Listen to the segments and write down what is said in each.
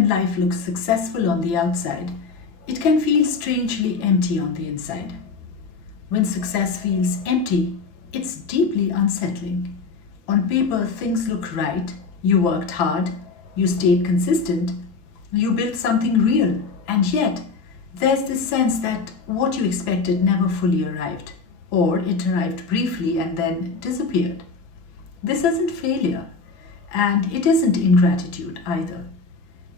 when life looks successful on the outside, it can feel strangely empty on the inside. When success feels empty, it's deeply unsettling. On paper, things look right. You worked hard, you stayed consistent, you built something real, and yet there's this sense that what you expected never fully arrived, or it arrived briefly and then disappeared. This isn't failure, and it isn't ingratitude either.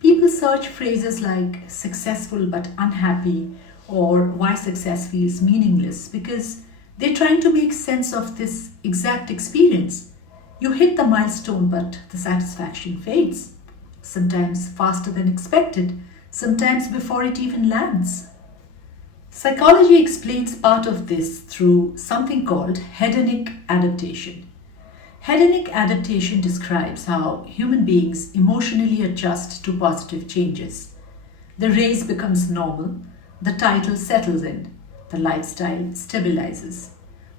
People search phrases like successful but unhappy or why success feels meaningless because they're trying to make sense of this exact experience. You hit the milestone, but the satisfaction fades, sometimes faster than expected, sometimes before it even lands. Psychology explains part of this through something called hedonic adaptation. Hedonic adaptation describes how human beings emotionally adjust to positive changes. The raise becomes normal, the title settles in, the lifestyle stabilizes.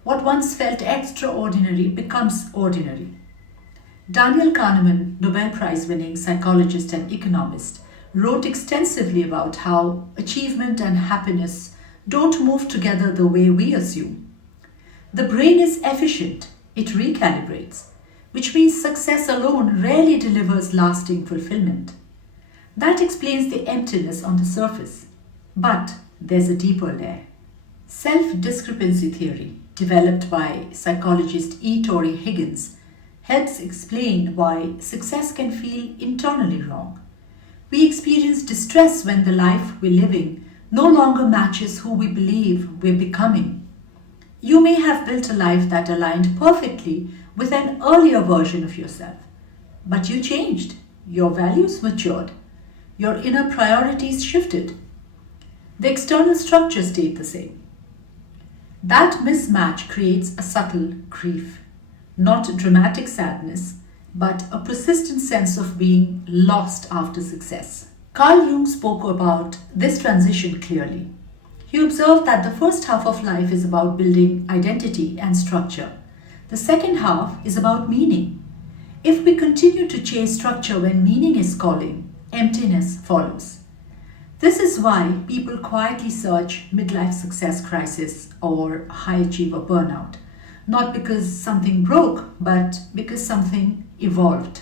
What once felt extraordinary becomes ordinary. Daniel Kahneman, Nobel Prize winning psychologist and economist, wrote extensively about how achievement and happiness don't move together the way we assume. The brain is efficient, it recalibrates, which means success alone rarely delivers lasting fulfillment. That explains the emptiness on the surface. But there's a deeper layer. Self-discrepancy theory, developed by psychologist E. Torrey Higgins, helps explain why success can feel internally wrong. We experience distress when the life we're living no longer matches who we believe we're becoming. You may have built a life that aligned perfectly with an earlier version of yourself, but you changed, your values matured, your inner priorities shifted. The external structure stayed the same. That mismatch creates a subtle grief, not dramatic sadness, but a persistent sense of being lost after success. Carl Jung spoke about this transition clearly. He observed that the first half of life is about building identity and structure. The second half is about meaning. If we continue to chase structure when meaning is calling, emptiness follows. This is why people quietly search midlife success crisis or high achiever burnout. Not because something broke, but because something evolved.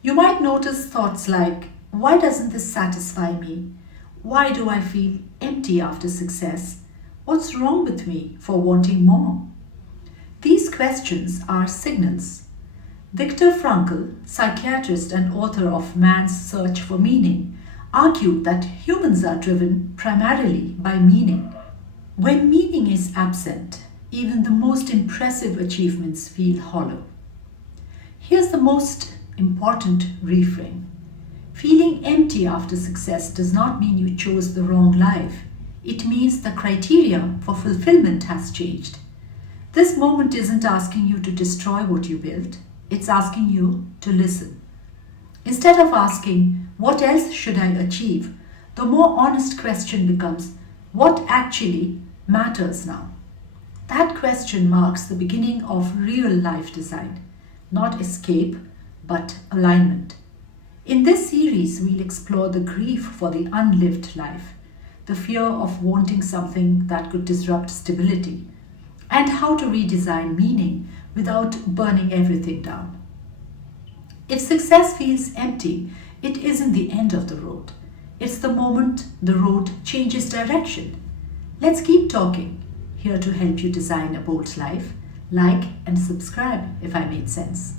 You might notice thoughts like, why doesn't this satisfy me? Why do I feel empty after success? What's wrong with me for wanting more? These questions are signals. Viktor Frankl, psychiatrist and author of Man's Search for Meaning, argued that humans are driven primarily by meaning. When meaning is absent, even the most impressive achievements feel hollow. Here's the most important reframe. Feeling empty after success does not mean you chose the wrong life. It means the criteria for fulfillment has changed. This moment isn't asking you to destroy what you built, it's asking you to listen. Instead of asking, what else should I achieve? The more honest question becomes, what actually matters now? That question marks the beginning of real life design, not escape, but alignment. In this series, we'll explore the grief for the unlived life, the fear of wanting something that could disrupt stability, and how to redesign meaning without burning everything down. If success feels empty, it isn't the end of the road. It's the moment the road changes direction. Let's keep talking, here to help you design a bold life. Like and subscribe if I made sense.